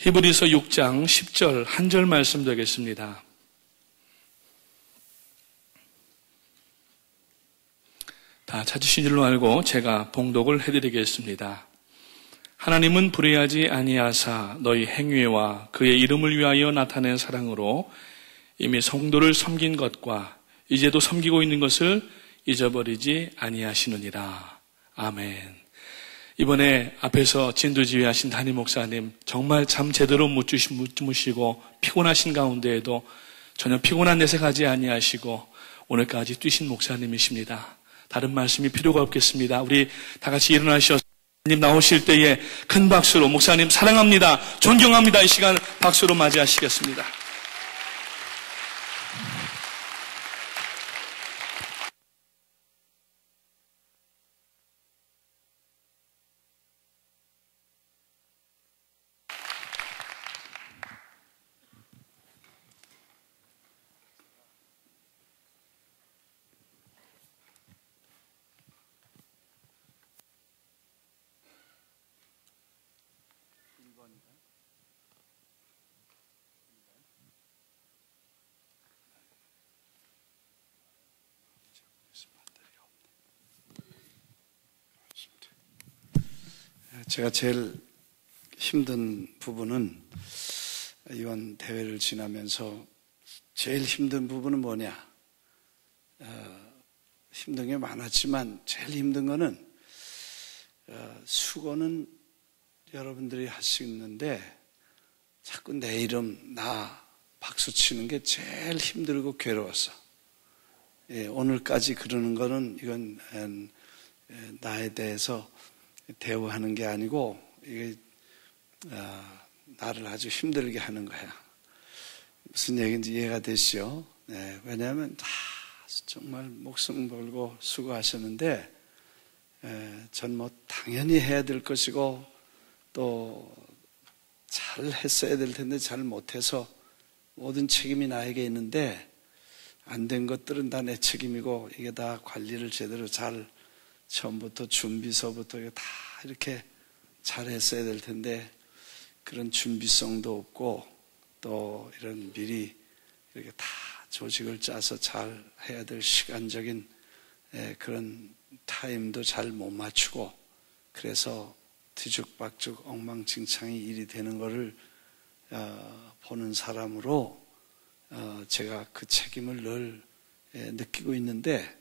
히브리서 6장 10절 한 절 말씀 되겠습니다. 다 찾으신 줄로 알고 제가 봉독을 해드리겠습니다. 하나님은 불의하지 아니하사 너희 행위와 그의 이름을 위하여 나타낸 사랑으로 이미 성도를 섬긴 것과 이제도 섬기고 있는 것을 잊어버리지 아니하시느니라. 아멘. 이번에 앞에서 진두지휘하신 담임 목사님 정말 잠 제대로 못 주무시고 피곤하신 가운데에도 전혀 피곤한 내색하지 아니하시고 오늘까지 뛰신 목사님이십니다. 다른 말씀이 필요가 없겠습니다. 우리 다 같이 일어나셔서 목사님 나오실 때에 큰 박수로 목사님 사랑합니다, 존경합니다 이 시간 박수로 맞이하시겠습니다. 제가 제일 힘든 부분은 이번 대회를 지나면서 제일 힘든 부분은 뭐냐? 힘든 게 많았지만 제일 힘든 거는 수고는 여러분들이 할 수 있는데 자꾸 내 이름, 나 박수 치는 게 제일 힘들고 괴로웠어. 오늘까지 그러는 거는 이건 나에 대해서 대우하는 게 아니고 이게 나를 아주 힘들게 하는 거야. 무슨 얘기인지 이해가 되시죠? 왜냐하면 다 정말 목숨 걸고 수고하셨는데 전 뭐 당연히 해야 될 것이고 또 잘 했어야 될 텐데 잘 못해서 모든 책임이 나에게 있는데 안 된 것들은 다 내 책임이고 이게 다 관리를 제대로 잘 처음부터 준비서부터 다 이렇게 잘 했어야 될 텐데 그런 준비성도 없고 또 이런 미리 이렇게 다 조직을 짜서 잘 해야 될 시간적인 그런 타임도 잘 못 맞추고 그래서 뒤죽박죽 엉망진창이 일이 되는 거를 보는 사람으로 제가 그 책임을 늘 느끼고 있는데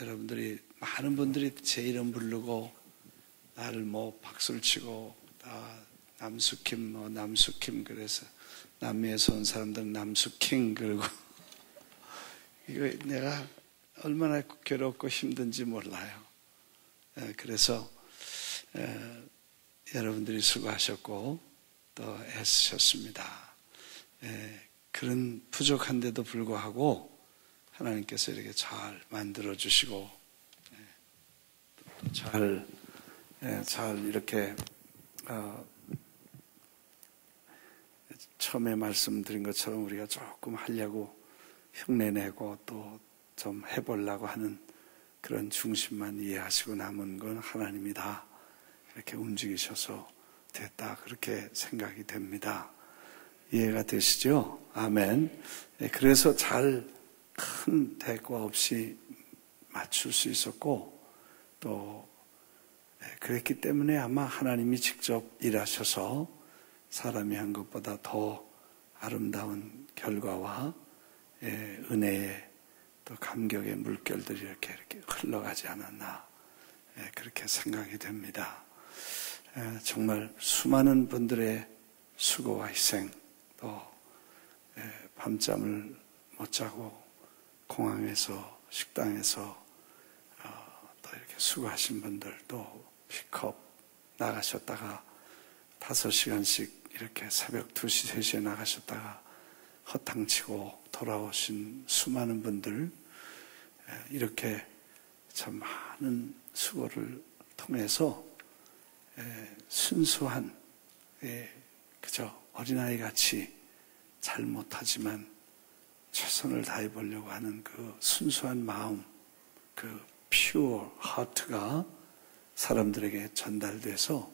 여러분들이 많은 분들이 제 이름 부르고 나를 뭐 박수를 치고 남수킴 남수킴 그래서 남미에서 온 사람들은 남수킹 그러고 이거 내가 얼마나 괴롭고 힘든지 몰라요. 그래서 여러분들이 수고하셨고 또 애쓰셨습니다. 그런 부족한데도 불구하고 하나님께서 이렇게 잘 만들어 주시고 잘 이렇게 처음에 말씀드린 것처럼 우리가 조금 하려고 흉내내고 또 좀 해보려고 하는 그런 중심만 이해하시고 남은 건 하나님이다. 이렇게 움직이셔서 됐다. 그렇게 생각이 됩니다. 이해가 되시죠? 아멘. 그래서 잘 큰 대과 없이 맞출 수 있었고 또 그랬기 때문에 아마 하나님이 직접 일하셔서 사람이 한 것보다 더 아름다운 결과와 은혜의 또 감격의 물결들이 이렇게 흘러가지 않았나 그렇게 생각이 됩니다. 정말 수많은 분들의 수고와 희생 또 밤잠을 못 자고 공항에서 식당에서 또 이렇게 수고하신 분들 또 픽업 나가셨다가 5시간씩 이렇게 새벽 2시, 3시에 나가셨다가 허탕치고 돌아오신 수많은 분들 이렇게 참 많은 수고를 통해서 순수한 그저 어린아이 같이 잘 못하지만 최선을 다해 보려고 하는 그 순수한 마음 그 pure heart가 사람들에게 전달돼서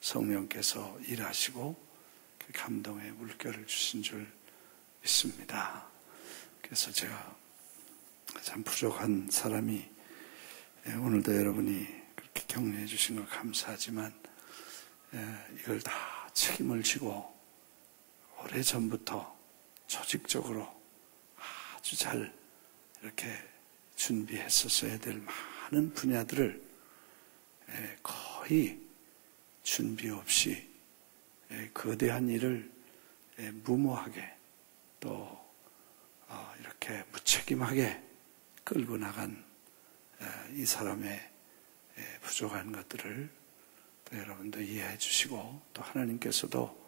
성령께서 일하시고 그 감동의 물결을 주신 줄 믿습니다. 그래서 제가 참 부족한 사람이 오늘도 여러분이 그렇게 격려해 주신 걸 감사하지만 이걸 다 책임을 지고 오래전부터 조직적으로 아주 잘 이렇게 준비했었어야 될 많은 분야들을 거의 준비 없이 거대한 일을 무모하게 또 이렇게 무책임하게 끌고 나간 이 사람의 부족한 것들을 또 여러분도 이해해 주시고 또 하나님께서도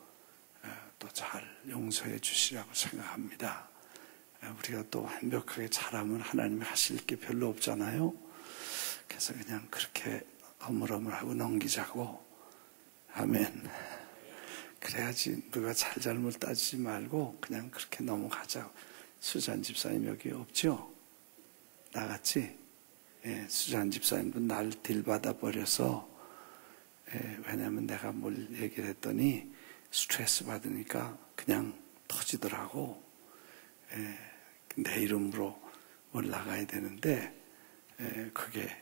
또 잘 용서해 주시라고 생각합니다. 우리가 또 완벽하게 잘하면 하나님이 하실 게 별로 없잖아요. 그래서 그냥 그렇게 어물어물하고 넘기자고. 아멘. 그래야지 누가 잘잘못 따지지 말고 그냥 그렇게 넘어가자. 수잔 집사님 여기 없죠? 나갔지? 수잔 집사님도 날 딜받아 버려서 왜냐면 내가 뭘 얘기를 했더니 스트레스 받으니까 그냥 터지더라고. 내 이름으로 뭘 나가야 되는데 그게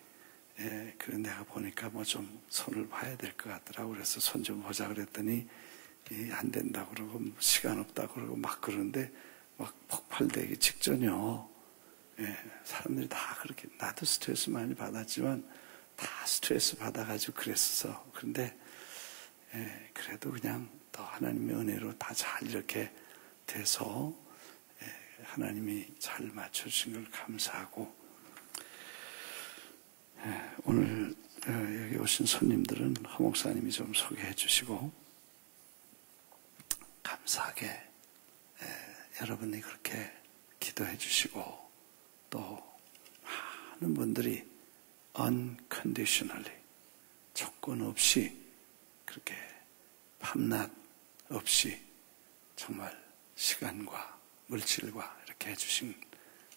내가 보니까 뭐 좀 손을 봐야 될 것 같더라고. 그래서 손 좀 보자 그랬더니 안 된다고 그러고 시간 없다고 그러고 막 그러는데 막 폭발되기 직전이요. 사람들이 다 그렇게, 나도 스트레스 많이 받았지만 다 스트레스 받아가지고 그랬어. 그런데 그래도 그냥 더 하나님의 은혜로 다 잘 이렇게 돼서 하나님이 잘 맞춰주신 걸 감사하고, 오늘 여기 오신 손님들은 허 목사님이 좀 소개해 주시고, 감사하게 여러분이 그렇게 기도해 주시고 또 많은 분들이 unconditionally 조건 없이 그렇게 밤낮 없이 정말 시간과 물질과 이렇게 해주신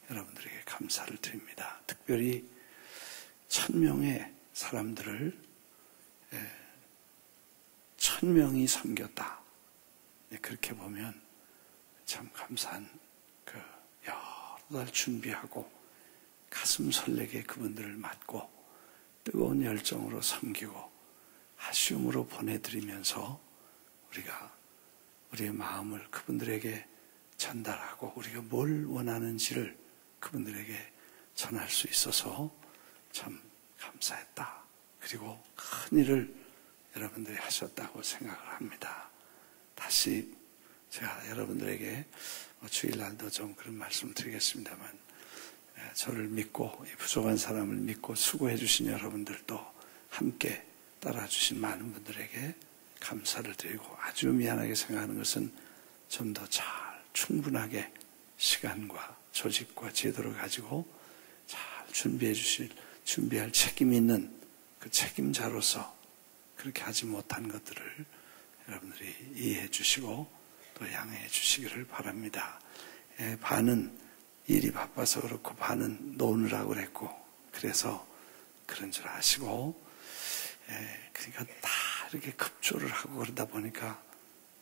여러분들에게 감사를 드립니다. 특별히 1000명의 사람들을 1000명이 섬겼다. 그렇게 보면 참 감사한 여러 달 준비하고 가슴 설레게 그분들을 맞고 뜨거운 열정으로 섬기고 아쉬움으로 보내드리면서 우리가 우리의 마음을 그분들에게 전달하고 우리가 뭘 원하는지를 그분들에게 전할 수 있어서 참 감사했다. 그리고 큰 일을 여러분들이 하셨다고 생각을 합니다. 다시 제가 여러분들에게 주일날도 좀 그런 말씀 드리겠습니다만, 저를 믿고 이 부족한 사람을 믿고 수고해 주신 여러분들도 함께 따라 주신 많은 분들에게 감사를 드리고, 아주 미안하게 생각하는 것은 좀 더 잘 충분하게 시간과 조직과 제도를 가지고 잘 준비할 책임이 있는 그 책임자로서 그렇게 하지 못한 것들을 여러분들이 이해해 주시고 또 양해해 주시기를 바랍니다. 반은 일이 바빠서 그렇고 반은 노느라고 그랬고, 그래서 그런 줄 아시고, 그러니까 다 이렇게 급조를 하고 그러다 보니까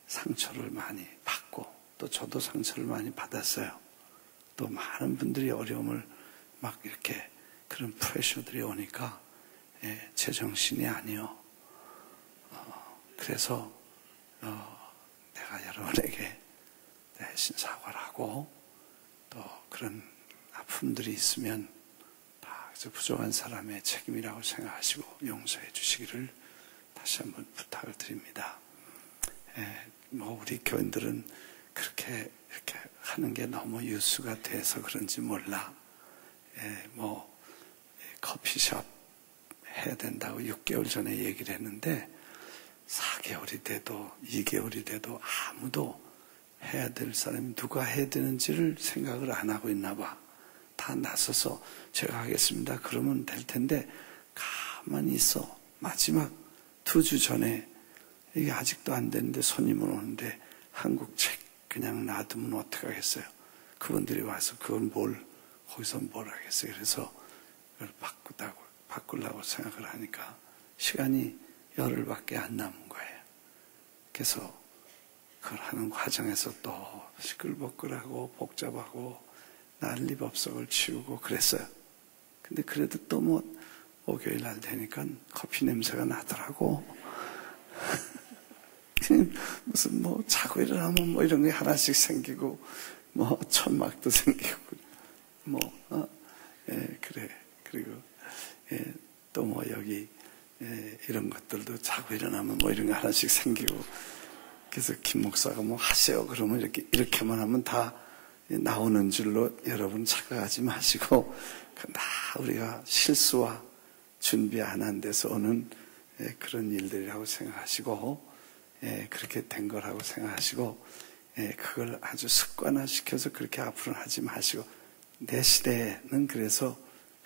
상처를 많이 받고, 또 저도 상처를 많이 받았어요. 또 많은 분들이 어려움을 막 이렇게 그런 프레셔들이 오니까 제정신이 아니요. 그래서 내가 여러분에게 대신 사과를 하고, 또 그런 아픔들이 있으면 다 부족한 사람의 책임이라고 생각하시고 용서해 주시기를 다시 한번 부탁을 드립니다. 우리 교인들은 그렇게 이렇게 하는 게 너무 유수가 돼서 그런지 몰라. 커피숍 해야 된다고 6개월 전에 얘기를 했는데 4개월이 돼도 2개월이 돼도 아무도 해야 될 사람이 누가 해야 되는지를 생각을 안 하고 있나 봐. 다 나서서 제가 하겠습니다 그러면 될 텐데 가만히 있어. 마지막 2주 전에 이게 아직도 안 되는데 손님은 오는데 한국 책 그냥 놔두면 어떡하겠어요. 그분들이 와서 거기서 뭘 하겠어요. 그래서 그걸 바꾸려고 생각을 하니까 시간이 열흘밖에 안 남은 거예요. 그래서 그걸 하는 과정에서 또 시끌벅글하고 복잡하고 난리법석을 치우고 그랬어요. 근데 그래도 또 뭐 목요일 날 되니까 커피 냄새가 나더라고. 무슨 뭐 자고 일어나면 뭐 이런 게 하나씩 생기고 뭐 천막도 생기고 그래. 그리고 또 뭐 여기 이런 것들도 자고 일어나면 뭐 이런 게 하나씩 생기고. 그래서 김 목사가 뭐 하세요 그러면 이렇게만 하면 다 나오는 줄로 여러분 착각하지 마시고, 다 우리가 실수와 준비 안 한 데서 오는 그런 일들이라고 생각하시고, 그렇게 된 거라고 생각하시고, 그걸 아주 습관화시켜서 그렇게 앞으로는 하지 마시고, 내 시대에는 그래서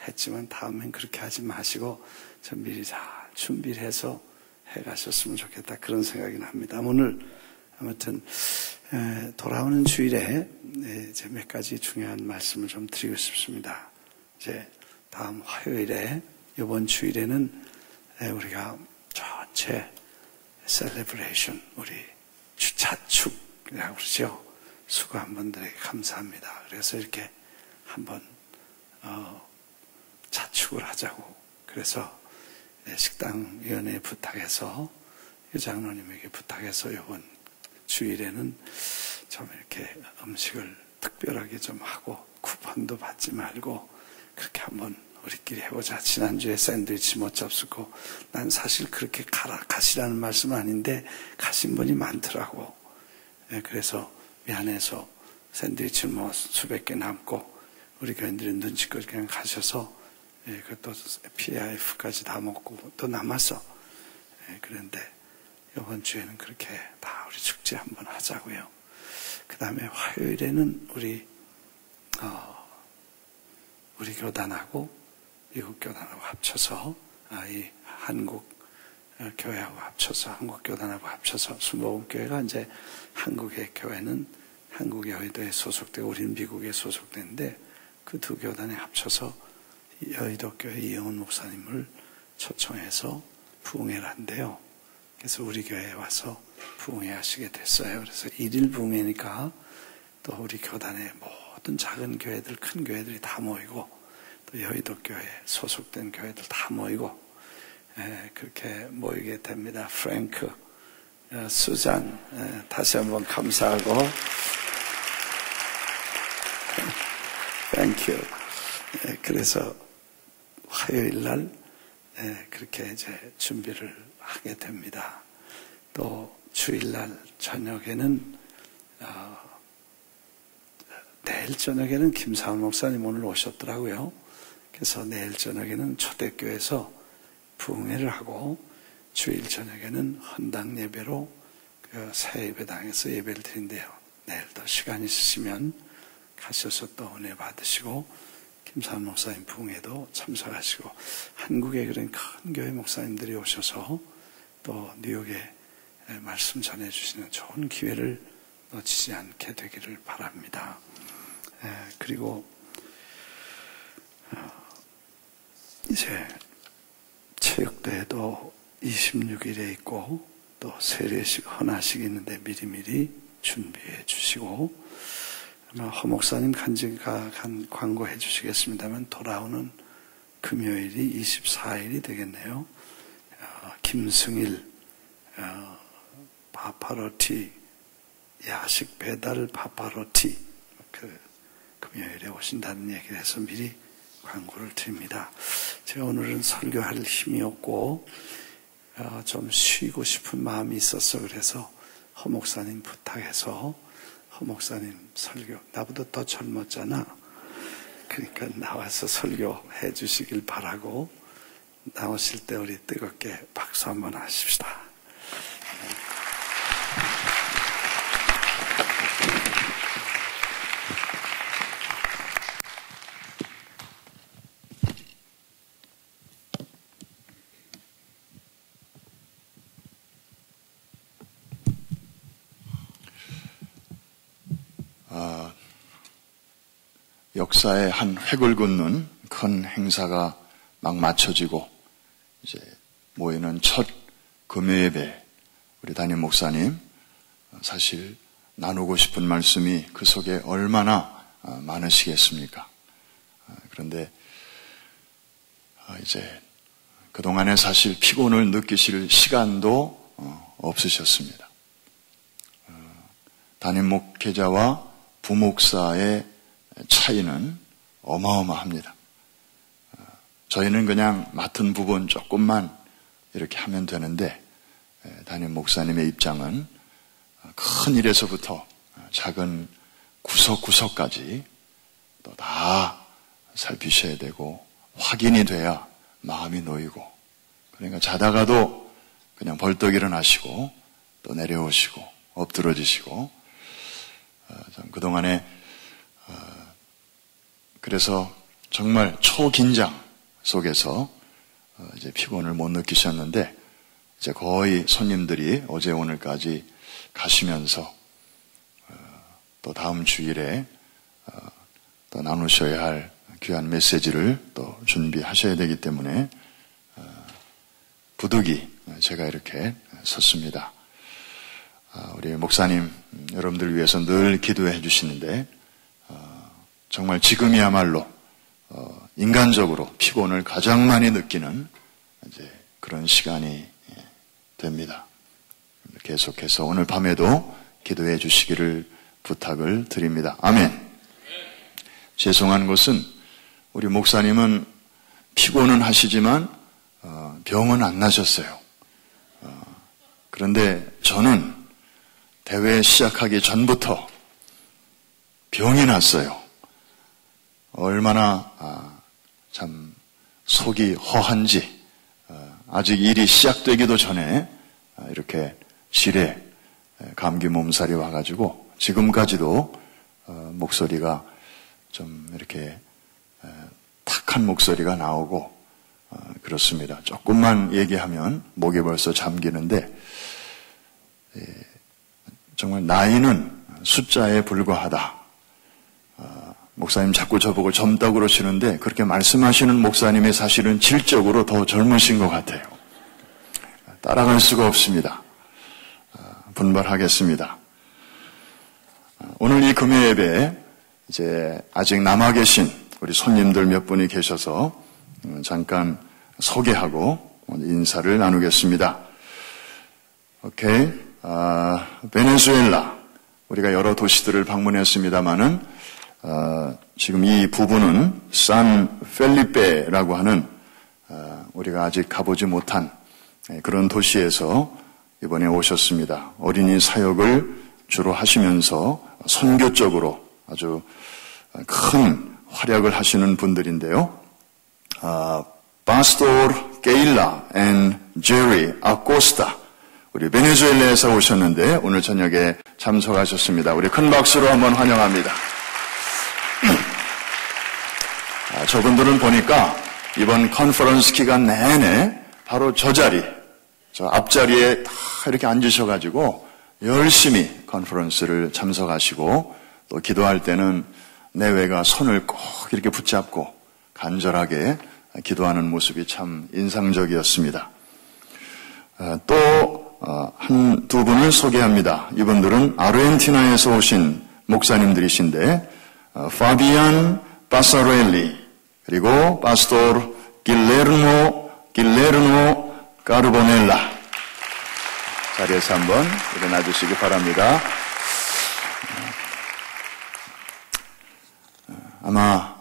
했지만 다음엔 그렇게 하지 마시고 좀 미리 잘 준비를 해서 해가셨으면 좋겠다, 그런 생각이 납니다. 오늘 아무튼 돌아오는 주일에 이제 몇 가지 중요한 말씀을 좀 드리고 싶습니다. 이제 다음 화요일에, 이번 주일에는 우리가 전체 셀레브레이션, 우리 자축이라고 그러죠. 수고한 분들에게 감사합니다. 그래서 이렇게 한번 자축을 하자고. 그래서 식당위원회에 부탁해서, 장로님에게 부탁해서 이번 주일에는 좀 이렇게 음식을 특별하게 좀 하고 쿠폰도 받지 말고 그렇게 한번 우리끼리 해보자. 지난주에 샌드위치 못 잡수고, 난 사실 그렇게 가시라는 말씀은 아닌데 가신 분이 많더라고. 그래서 미안해서 샌드위치 뭐 수백 개 남고 우리 교인들이 눈치껏 그냥 가셔서 그것도 PIF까지 다 먹고 또 남았어. 그런데 이번 주에는 그렇게 다 우리 축제 한번 하자고요. 그 다음에 화요일에는 우리 교단하고 미국 교단하고 합쳐서, 이 한국 교회하고 합쳐서, 한국 교단하고 합쳐서, 순복음교회가 이제 한국의 교회는 한국 여의도에 소속되고 우리는 미국에 소속되는데, 그 두 교단에 합쳐서 여의도 교회 이영훈 목사님을 초청해서 부흥회를 한대요. 그래서 우리 교회에 와서 부흥회 하시게 됐어요. 그래서 1일 부흥회니까 또 우리 교단의 모든 작은 교회들, 큰 교회들이 다 모이고, 또 여의도 교회 소속된 교회들 다 모이고, 그렇게 모이게 됩니다. 프랭크, 수잔, 다시 한번 감사하고, 땡큐. 그래서 화요일 날 그렇게 이제 준비를 하게 됩니다. 또 주일날 저녁에는, 내일 저녁에는 김사훈 목사님 오늘 오셨더라고요. 그래서 내일 저녁에는 초대교회에서 부흥회를 하고, 주일 저녁에는 헌당 예배로 그 새 예배당에서 예배를 드린대요. 내일도 시간 있으시면 가셔서 또 은혜 받으시고, 김사훈 목사님 부흥회도 참석하시고, 한국에 그런 큰 교회 목사님들이 오셔서 또 뉴욕에 말씀 전해주시는 좋은 기회를 놓치지 않게 되기를 바랍니다. 그리고 이제 체육대회도 26일에 있고, 또 세례식, 헌화식이 있는데 미리미리 준비해 주시고, 허 목사님 간증가 광고해 주시겠습니다만, 돌아오는 금요일이 24일이 되겠네요. 김승일 파파로티 야식 배달 파파로티, 그 금요일에 오신다는 얘기를 해서 미리 광고를 드립니다. 제가 오늘은 설교할 힘이 없고 좀 쉬고 싶은 마음이 있었어. 그래서 허 목사님 부탁해서, 허 목사님 설교, 나보다 더 젊었잖아. 그러니까 나와서 설교해 주시길 바라고, 나오실 때 우리 뜨겁게 박수 한번 하십시다. 역사의 한 획을 긋는 큰 행사가 막 마쳐지고, 이제 모이는 첫 금요 예배, 우리 담임 목사님 사실 나누고 싶은 말씀이 그 속에 얼마나 많으시겠습니까? 그런데 이제 그동안에 사실 피곤을 느끼실 시간도 없으셨습니다. 담임 목회자와 부목사의 차이는 어마어마합니다. 저희는 그냥 맡은 부분 조금만 이렇게 하면 되는데 담임 목사님의 입장은 큰 일에서부터 작은 구석구석까지 또 다 살피셔야 되고 확인이 돼야 마음이 놓이고, 그러니까 자다가도 그냥 벌떡 일어나시고 또 내려오시고 엎드러지시고, 그동안에 그래서 정말 초긴장 속에서 이제 피곤을 못 느끼셨는데, 이제 거의 손님들이 어제 오늘까지 가시면서 또 다음 주일에 또 나누셔야 할 귀한 메시지를 또 준비하셔야 되기 때문에 부득이 제가 이렇게 섰습니다. 우리 목사님 여러분들 위해서 늘 기도해 주시는데 정말 지금이야말로 인간적으로 피곤을 가장 많이 느끼는 이제 그런 시간이 됩니다. 계속해서 오늘 밤에도 기도해 주시기를 부탁을 드립니다. 아멘. 죄송한 것은 우리 목사님은 피곤은 하시지만 병은 안 나셨어요. 그런데 저는 대회 시작하기 전부터 병이 났어요. 얼마나 참 속이 허한지, 아직 일이 시작되기도 전에 이렇게 실에 감기 몸살이 와가지고 지금까지도 목소리가 좀 이렇게 탁한 목소리가 나오고 그렇습니다. 조금만 얘기하면 목이 벌써 잠기는데 정말 나이는 숫자에 불과하다. 목사님 자꾸 저보고 젊다고 그러시는데 그렇게 말씀하시는 목사님이 사실은 질적으로 더 젊으신 것 같아요. 따라갈 수가 없습니다. 분발하겠습니다. 오늘 이 금요 예배에 이제 아직 남아 계신 우리 손님들 몇 분이 계셔서 잠깐 소개하고 인사를 나누겠습니다. 오케이. 베네수엘라. 우리가 여러 도시들을 방문했습니다마는 지금 이 부부는 산 펠리페라고 하는 우리가 아직 가보지 못한 그런 도시에서 이번에 오셨습니다. 어린이 사역을 주로 하시면서 선교적으로 아주 큰 활약을 하시는 분들인데요. 파스토르 게일라 앤 제리 아코스타, 우리 베네수엘라에서 오셨는데 오늘 저녁에 참석하셨습니다. 우리 큰 박수로 한번 환영합니다. 저분들은 보니까 이번 컨퍼런스 기간 내내 바로 저 자리, 저 앞자리에 다 이렇게 앉으셔가지고 열심히 컨퍼런스를 참석하시고 또 기도할 때는 내외가 손을 꼭 이렇게 붙잡고 간절하게 기도하는 모습이 참 인상적이었습니다. 또 두 분을 소개합니다. 이분들은 아르헨티나에서 오신 목사님들이신데 파비안 바사렐리 그리고 파스토르 길레르노 까르보넬라, 자리에서 한번 일어나 주시기 바랍니다. 아마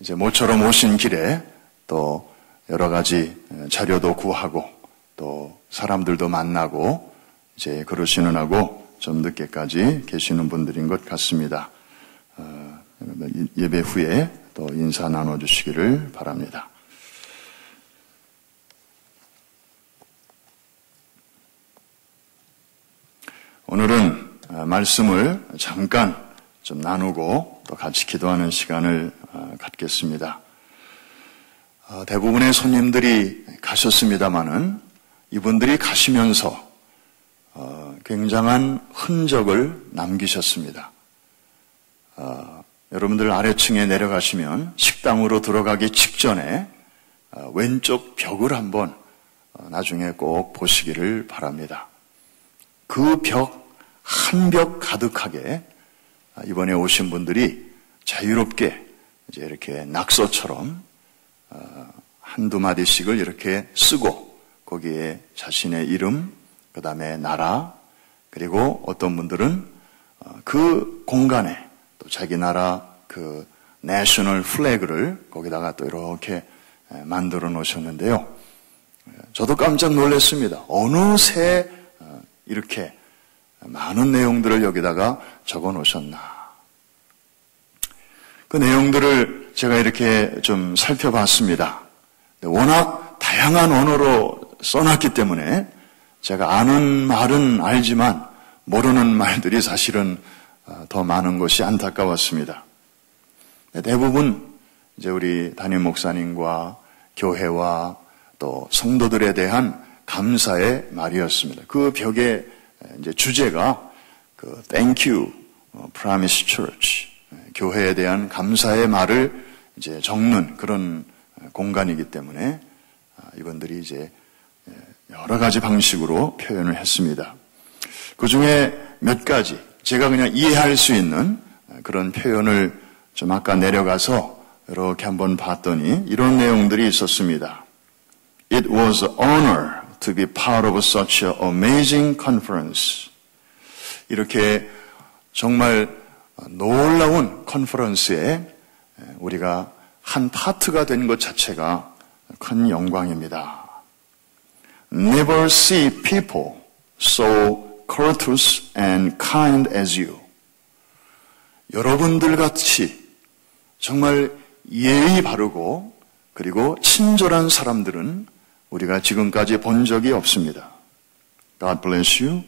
이제 모처럼 오신 길에 또 여러 가지 자료도 구하고 또 사람들도 만나고 이제 그러시는 하고 좀 늦게까지 계시는 분들인 것 같습니다. 예배 후에 또 인사 나눠주시기를 바랍니다. 오늘은 말씀을 잠깐 좀 나누고 또 같이 기도하는 시간을 갖겠습니다. 대부분의 손님들이 가셨습니다마는 이분들이 가시면서 굉장한 흔적을 남기셨습니다. 여러분들 아래층에 내려가시면 식당으로 들어가기 직전에 왼쪽 벽을 한번 나중에 꼭 보시기를 바랍니다. 그 벽 한 벽 가득하게 이번에 오신 분들이 자유롭게 이제 이렇게 낙서처럼 한두 마디씩을 이렇게 쓰고 거기에 자신의 이름, 그 다음에 나라, 그리고 어떤 분들은 그 공간에 또 자기 나라 그 내셔널 플래그를 거기다가 또 이렇게 만들어 놓으셨는데요. 저도 깜짝 놀랐습니다. 어느새 이렇게 많은 내용들을 여기다가 적어 놓으셨나. 그 내용들을 제가 이렇게 좀 살펴봤습니다. 워낙 다양한 언어로 써놨기 때문에 제가 아는 말은 알지만 모르는 말들이 사실은 더 많은 것이 안타까웠습니다. 대부분 이제 우리 담임 목사님과 교회와 또 성도들에 대한 감사의 말이었습니다. 그 벽의 이제 주제가 그 Thank you, Promise Church, 교회에 대한 감사의 말을 이제 적는 그런 공간이기 때문에 이분들이 이제 여러 가지 방식으로 표현을 했습니다. 그 중에 몇 가지 제가 그냥 이해할 수 있는 그런 표현을 좀 아까 내려가서 이렇게 한번 봤더니 이런 내용들이 있었습니다. It was an honor to be part of such an amazing conference. 이렇게 정말 놀라운 컨퍼런스에 우리가 한 파트가 된 것 자체가 큰 영광입니다. Never see people so courteous and kind as you. 여러분들 같이 정말 예의 바르고 그리고 친절한 사람들은 우리가 지금까지 본 적이 없습니다. God bless you.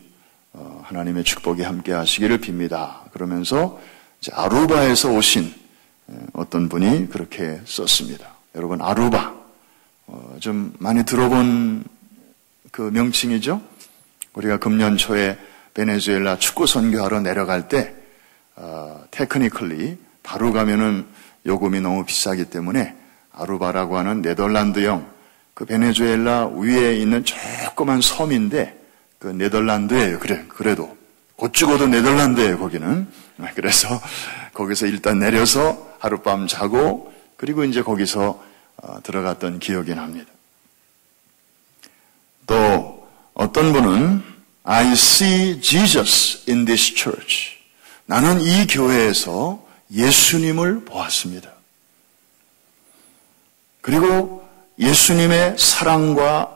하나님의 축복이 함께 하시기를 빕니다. 그러면서 이제 아루바에서 오신 어떤 분이 그렇게 썼습니다. 여러분 아루바 좀 많이 들어본 그 명칭이죠. 우리가 금년 초에 베네수엘라 축구 선교하러 내려갈 때 테크니컬리 바로 가면은 요금이 너무 비싸기 때문에 아루바라고 하는 네덜란드형 그 베네수엘라 위에 있는 조그만 섬인데 그 네덜란드예요. 그래도 곧 죽어도 네덜란드예요. 거기는. 그래서 거기서 일단 내려서 하룻밤 자고 그리고 이제 거기서 들어갔던 기억이 납니다. 또 어떤 분은 I see Jesus in this church. 나는 이 교회에서 예수님을 보았습니다. 그리고 예수님의 사랑과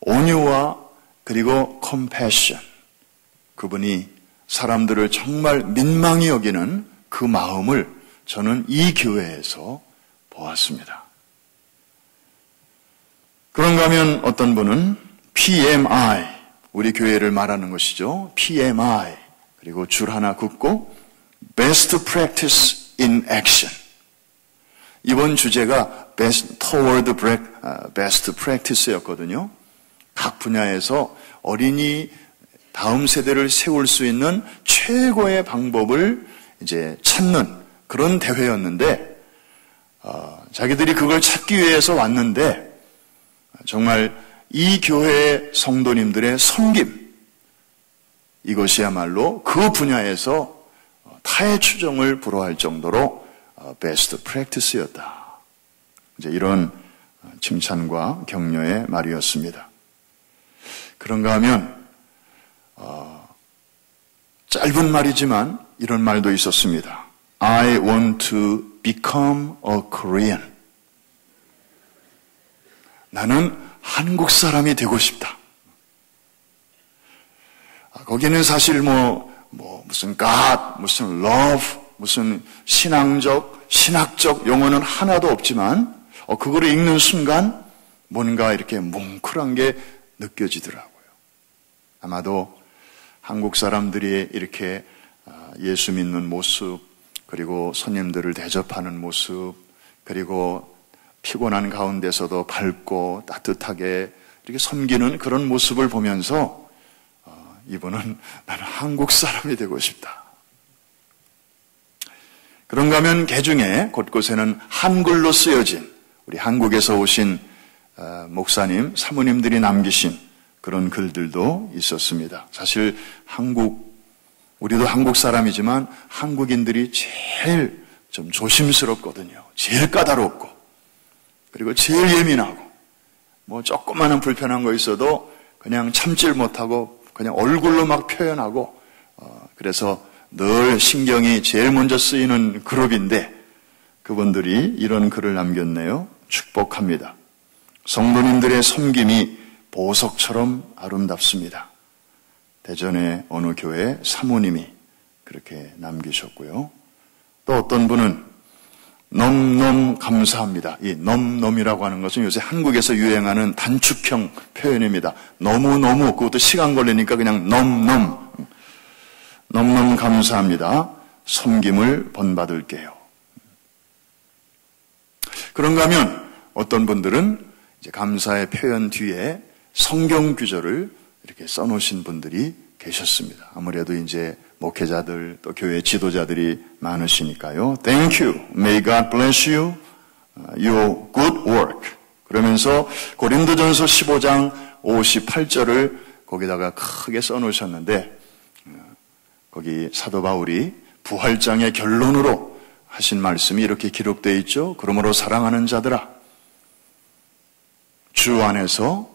온유와 그리고 compassion. 그분이 사람들을 정말 민망히 여기는 그 마음을 저는 이 교회에서 보았습니다. 그런가 하면 어떤 분은 PMI, 우리 교회를 말하는 것이죠. PMI, 그리고 줄 하나 긋고 Best Practice in Action. 이번 주제가 Toward Best Practice였거든요. 각 분야에서 어린이 다음 세대를 세울 수 있는 최고의 방법을 이제 찾는 그런 대회였는데 자기들이 그걸 찾기 위해서 왔는데 정말 이 교회의 성도님들의 섬김 이것이야말로 그 분야에서 타의 추종을 불허할 정도로 베스트 프랙티스였다. 이제 이런 칭찬과 격려의 말이었습니다. 그런가 하면 짧은 말이지만 이런 말도 있었습니다. I want to become a Korean. 나는 한국 사람이 되고 싶다. 거기는 사실 무슨 God, 무슨 love, 무슨 신학적 용어는 하나도 없지만 그거를 읽는 순간 뭔가 이렇게 뭉클한 게 느껴지더라고요. 아마도 한국 사람들이 이렇게 예수 믿는 모습, 그리고 손님들을 대접하는 모습, 그리고 피곤한 가운데서도 밝고 따뜻하게 이렇게 섬기는 그런 모습을 보면서 이분은 나는 한국 사람이 되고 싶다. 그런가 하면 개중에 곳곳에는 한글로 쓰여진 우리 한국에서 오신 목사님, 사모님들이 남기신 그런 글들도 있었습니다. 사실 한국 우리도 한국 사람이지만 한국인들이 제일 좀 조심스럽거든요. 제일 까다롭고, 그리고 제일 예민하고, 뭐 조그마한 불편한 거 있어도 그냥 참질 못하고 그냥 얼굴로 막 표현하고, 그래서 늘 신경이 제일 먼저 쓰이는 그룹인데 그분들이 이런 글을 남겼네요. 축복합니다. 성도님들의 섬김이 보석처럼 아름답습니다. 대전의 어느 교회 사모님이 그렇게 남기셨고요. 또 어떤 분은 넘넘 감사합니다. 이 넘넘이라고 하는 것은 요새 한국에서 유행하는 단축형 표현입니다. 너무너무, 그것도 시간 걸리니까 그냥 넘넘 감사합니다. 섬김을 본받을게요. 그런가 하면 어떤 분들은 이제 감사의 표현 뒤에 성경 구절을 이렇게 써놓으신 분들이 계셨습니다. 아무래도 이제 목회자들 또 교회 지도자들이 많으시니까요. Thank you. May God bless you. Your good work. 그러면서 고린도전서 15장 58절을 거기다가 크게 써놓으셨는데 거기 사도 바울이 부활장의 결론으로 하신 말씀이 이렇게 기록되어 있죠. 그러므로 사랑하는 자들아, 주 안에서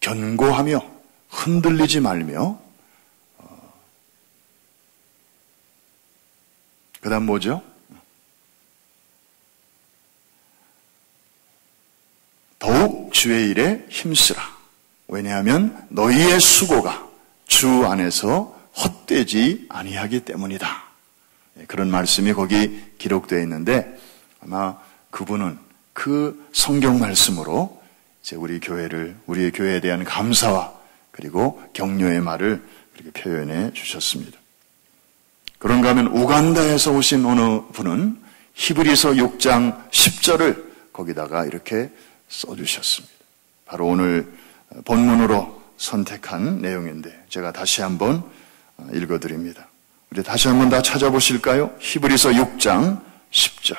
견고하며 흔들리지 말며, 그 다음 뭐죠? 더욱 주의 일에 힘쓰라. 왜냐하면 너희의 수고가 주 안에서 헛되지 아니하기 때문이다. 그런 말씀이 거기 기록되어 있는데 아마 그분은 그 성경 말씀으로 이제 우리의 교회에 대한 감사와 그리고 격려의 말을 그렇게 표현해 주셨습니다. 그런가 하면 우간다에서 오신 어느 분은 히브리서 6장 10절을 거기다가 이렇게 써주셨습니다. 바로 오늘 본문으로 선택한 내용인데 제가 다시 한번 읽어드립니다. 우리 다시 한번 다 찾아보실까요? 히브리서 6장 10절.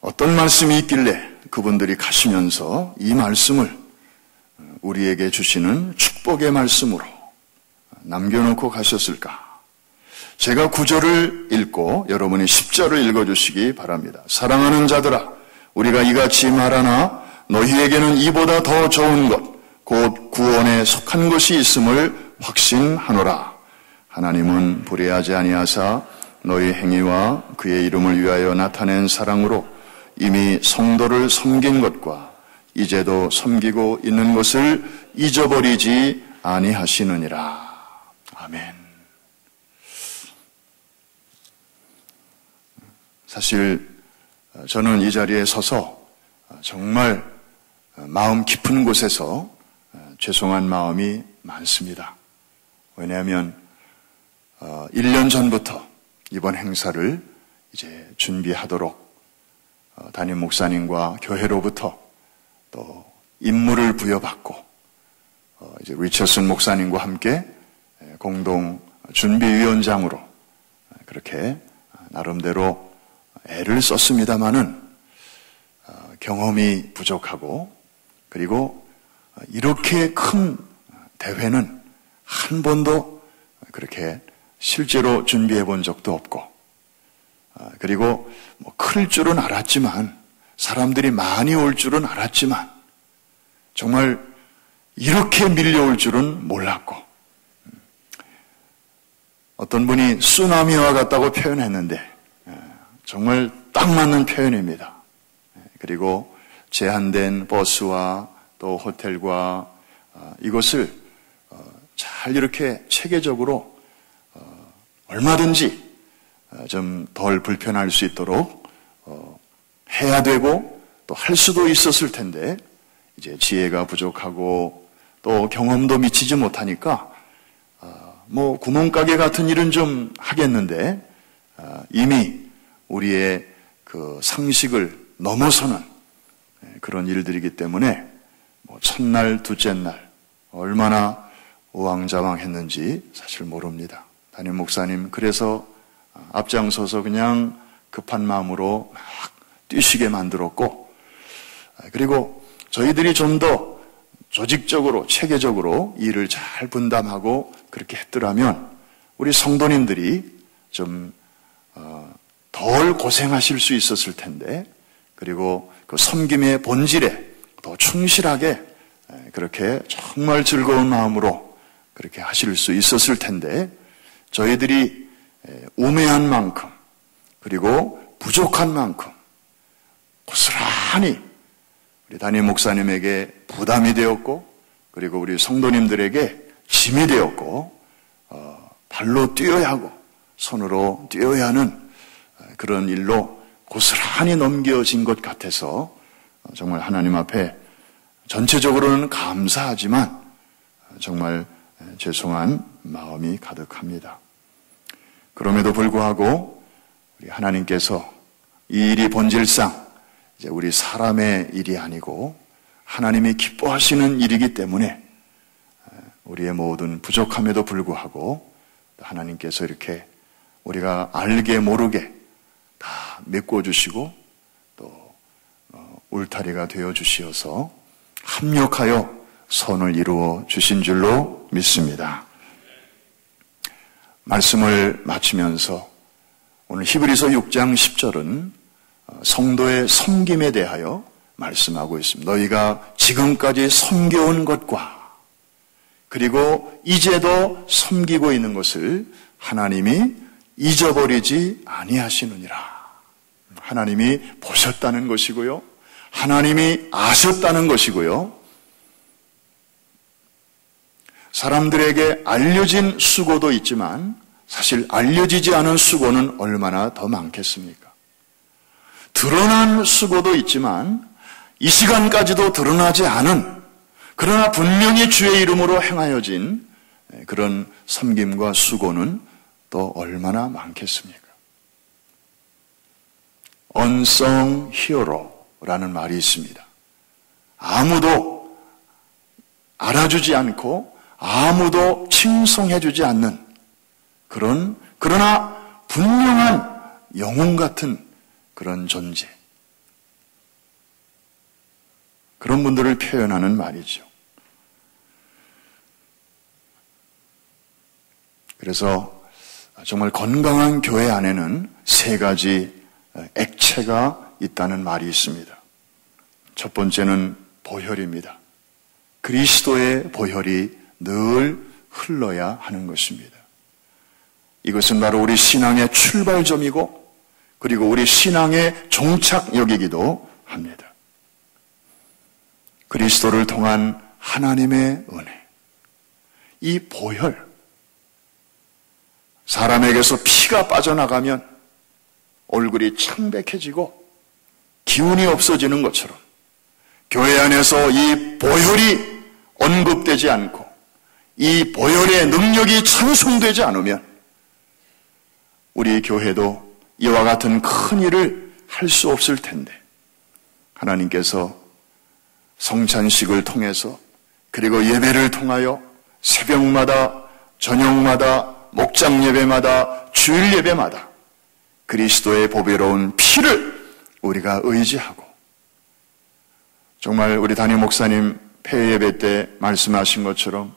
어떤 말씀이 있길래 그분들이 가시면서 이 말씀을 우리에게 주시는 축복의 말씀으로 남겨놓고 가셨을까? 제가 9절을 읽고 여러분이 10절을 읽어주시기 바랍니다. 사랑하는 자들아, 우리가 이같이 말하나 너희에게는 이보다 더 좋은 것, 곧 구원에 속한 것이 있음을 확신하노라. 하나님은 불의하지 아니하사 너희 행위와 그의 이름을 위하여 나타낸 사랑으로 이미 성도를 섬긴 것과 이제도 섬기고 있는 것을 잊어버리지 아니하시느니라. 아멘. 사실 저는 이 자리에 서서 정말 마음 깊은 곳에서 죄송한 마음이 많습니다. 왜냐하면 1년 전부터 이번 행사를 이제 준비하도록 담임 목사님과 교회로부터 또 임무를 부여받고 이제 리처슨 목사님과 함께 공동 준비위원장으로 그렇게 나름대로 애를 썼습니다마는 경험이 부족하고 그리고 이렇게 큰 대회는 한 번도 그렇게 실제로 준비해 본 적도 없고 그리고 클 줄은 알았지만 사람들이 많이 올 줄은 알았지만 정말 이렇게 밀려올 줄은 몰랐고 어떤 분이 쓰나미와 같다고 표현했는데 정말 딱 맞는 표현입니다. 그리고 제한된 버스와 또 호텔과 이것을 잘 이렇게 체계적으로 얼마든지 좀 덜 불편할 수 있도록 해야 되고 또 할 수도 있었을 텐데 이제 지혜가 부족하고 또 경험도 미치지 못하니까 뭐 구멍가게 같은 일은 좀 하겠는데 이미 우리의 그 상식을 넘어서는 그런 일들이기 때문에 뭐 첫날, 둘째 날 얼마나 우왕좌왕했는지 사실 모릅니다. 담임 목사님 그래서 앞장서서 그냥 급한 마음으로 막 뛰시게 만들었고 그리고 저희들이 좀 더 조직적으로, 체계적으로 일을 잘 분담하고 그렇게 했더라면 우리 성도님들이 좀 덜 고생하실 수 있었을 텐데, 그리고 그 섬김의 본질에 더 충실하게 그렇게 정말 즐거운 마음으로 그렇게 하실 수 있었을 텐데, 저희들이 우매한 만큼 그리고 부족한 만큼 고스란히 우리 담임 목사님에게 부담이 되었고, 그리고 우리 성도님들에게 짐이 되었고, 발로 뛰어야 하고 손으로 뛰어야 하는 그런 일로 고스란히 넘겨진 것 같아서 정말 하나님 앞에 전체적으로는 감사하지만 정말 죄송한 마음이 가득합니다. 그럼에도 불구하고 우리 하나님께서 이 일이 본질상 이제 우리 사람의 일이 아니고 하나님이 기뻐하시는 일이기 때문에 우리의 모든 부족함에도 불구하고 하나님께서 이렇게 우리가 알게 모르게 다 메꿔주시고 또 울타리가 되어주시어서 합력하여 선을 이루어 주신 줄로 믿습니다. 말씀을 마치면서 오늘 히브리서 6장 10절은 성도의 섬김에 대하여 말씀하고 있습니다. 너희가 지금까지 섬겨온 것과 그리고 이제도 섬기고 있는 것을 하나님이 잊어버리지 아니하시느니라. 하나님이 보셨다는 것이고요. 하나님이 아셨다는 것이고요. 사람들에게 알려진 수고도 있지만 사실 알려지지 않은 수고는 얼마나 더 많겠습니까? 드러난 수고도 있지만 이 시간까지도 드러나지 않은, 그러나 분명히 주의 이름으로 행하여진 그런 섬김과 수고는 또 얼마나 많겠습니까? unsung hero라는 말이 있습니다. 아무도 알아주지 않고 아무도 칭송해주지 않는 그러나 분명한 영웅 같은 그런 존재, 그런 분들을 표현하는 말이죠. 그래서 정말 건강한 교회 안에는 세 가지 액체가 있다는 말이 있습니다. 첫 번째는 보혈입니다. 그리스도의 보혈이 늘 흘러야 하는 것입니다. 이것은 바로 우리 신앙의 출발점이고 그리고 우리 신앙의 종착역이기도 합니다. 그리스도를 통한 하나님의 은혜, 이 보혈, 사람에게서 피가 빠져나가면 얼굴이 창백해지고 기운이 없어지는 것처럼 교회 안에서 이 보혈이 언급되지 않고 이 보혈의 능력이 찬송되지 않으면 우리 교회도 이와 같은 큰 일을 할 수 없을 텐데, 하나님께서 성찬식을 통해서 그리고 예배를 통하여 새벽마다 저녁마다 목장 예배마다 주일 예배마다 그리스도의 보배로운 피를 우리가 의지하고, 정말 우리 담임 목사님 폐회 예배 때 말씀하신 것처럼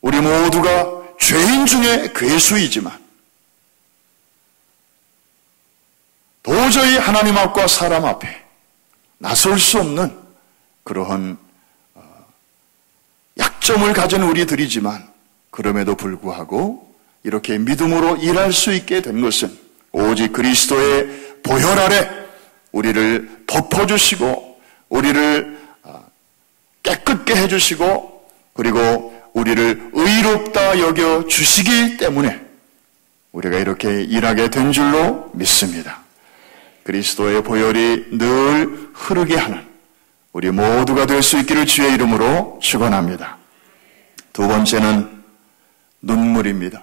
우리 모두가 죄인 중에 괴수이지만 도저히 하나님 앞과 사람 앞에 나설 수 없는 그러한 약점을 가진 우리들이지만, 그럼에도 불구하고 이렇게 믿음으로 일할 수 있게 된 것은 오직 그리스도의 보혈 아래 우리를 덮어주시고 우리를 깨끗게 해주시고 그리고 우리를 의롭다 여겨주시기 때문에 우리가 이렇게 일하게 된 줄로 믿습니다. 그리스도의 보혈이 늘 흐르게 하는 우리 모두가 될 수 있기를 주의 이름으로 축원합니다. 두 번째는 눈물입니다.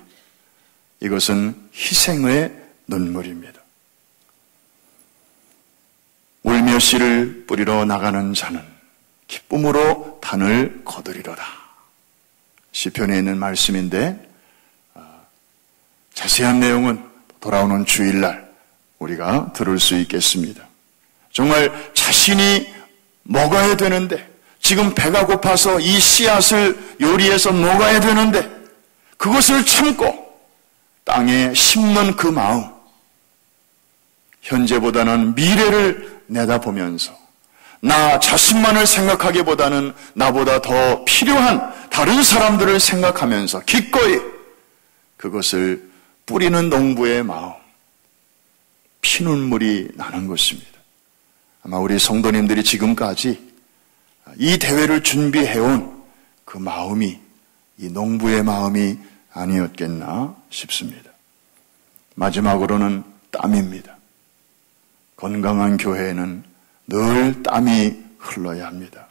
이것은 희생의 눈물입니다. 울며 씨를 뿌리러 나가는 자는 기쁨으로 단을 거두리로다. 시편에 있는 말씀인데 자세한 내용은 돌아오는 주일날 우리가 들을 수 있겠습니다. 정말 자신이 먹어야 되는데, 지금 배가 고파서 이 씨앗을 요리해서 먹어야 되는데 그것을 참고 땅에 심는 그 마음, 현재보다는 미래를 내다보면서 나 자신만을 생각하기보다는 나보다 더 필요한 다른 사람들을 생각하면서 기꺼이 그것을 뿌리는 농부의 마음, 피눈물이 나는 것입니다. 아마 우리 성도님들이 지금까지 이 대회를 준비해온 그 마음이 이 농부의 마음이 아니었겠나 싶습니다. 마지막으로는 땀입니다. 건강한 교회에는 늘 땀이 흘러야 합니다.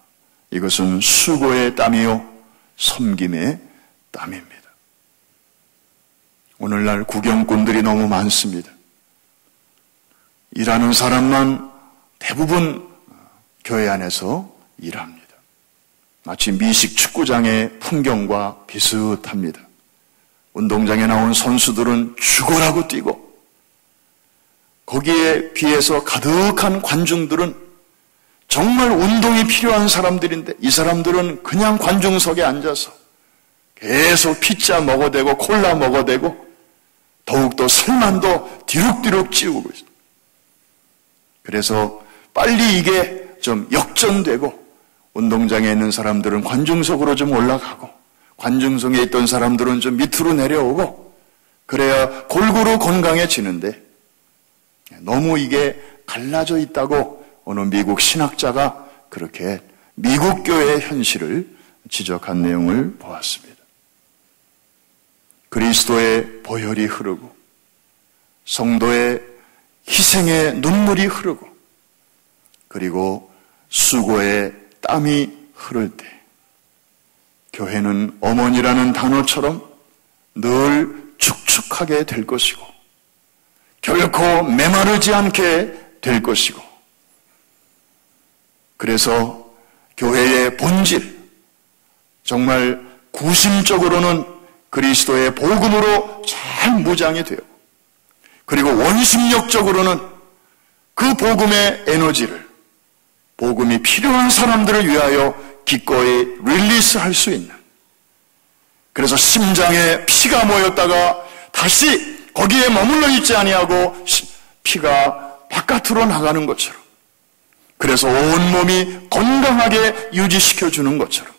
이것은 수고의 땀이요 섬김의 땀입니다. 오늘날 구경꾼들이 너무 많습니다. 일하는 사람만 대부분 교회 안에서 일합니다. 마치 미식 축구장의 풍경과 비슷합니다. 운동장에 나온 선수들은 죽어라고 뛰고 거기에 비해서 가득한 관중들은 정말 운동이 필요한 사람들인데 이 사람들은 그냥 관중석에 앉아서 계속 피자 먹어대고 콜라 먹어대고 더욱더 살만도 뒤룩뒤룩 찌우고 있습니다. 그래서 빨리 이게 좀 역전되고 운동장에 있는 사람들은 관중석으로 좀 올라가고 관중석에 있던 사람들은 좀 밑으로 내려오고 그래야 골고루 건강해지는데 너무 이게 갈라져 있다고 어느 미국 신학자가 그렇게 미국 교회의 현실을 지적한 내용을 보았습니다. 그리스도의 보혈이 흐르고 성도의 희생의 눈물이 흐르고 그리고 수고의 땀이 흐를 때 교회는 어머니라는 단어처럼 늘 축축하게 될 것이고 결코 메마르지 않게 될 것이고 그래서 교회의 본질, 정말 구심적으로는 그리스도의 복음으로 잘 무장이 되고 그리고 원심력적으로는 그 복음의 에너지를 복음이 필요한 사람들을 위하여 기꺼이 릴리스할 수 있는 그래서 심장에 피가 모였다가 다시 거기에 머물러 있지 아니하고 피가 바깥으로 나가는 것처럼 그래서 온몸이 건강하게 유지시켜주는 것처럼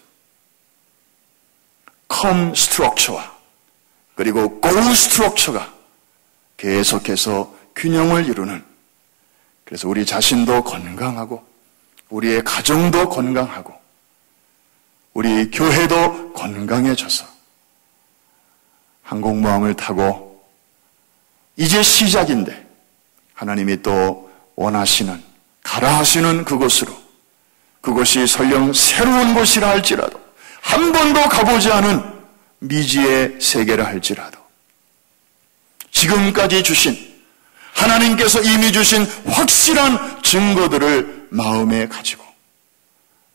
come structure와 그리고 go structure가 계속해서 균형을 이루는 그래서 우리 자신도 건강하고 우리의 가정도 건강하고 우리 교회도 건강해져서 항공모함을 타고 이제 시작인데 하나님이 또 원하시는 가라 하시는 그곳으로 그것이 설령 새로운 곳이라 할지라도 한 번도 가보지 않은 미지의 세계라 할지라도 지금까지 주신 하나님께서 이미 주신 확실한 증거들을 마음에 가지고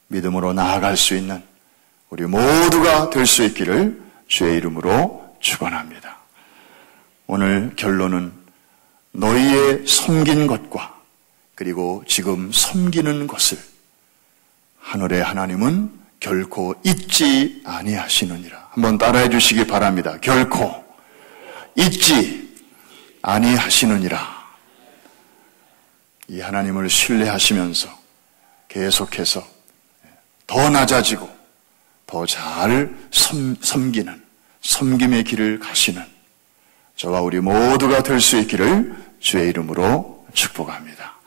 믿음으로 나아갈 수 있는 우리 모두가 될 수 있기를 주의 이름으로 축원합니다. 오늘 결론은 너희의 섬긴 것과 그리고 지금 섬기는 것을 하늘의 하나님은 결코 잊지 아니하시느니라. 한번 따라해 주시기 바랍니다. 결코 잊지 아니하시느니라. 이 하나님을 신뢰하시면서 계속해서 더 낮아지고 더 잘 섬기는 섬김의 길을 가시는 저와 우리 모두가 될 수 있기를 주의 이름으로 축복합니다.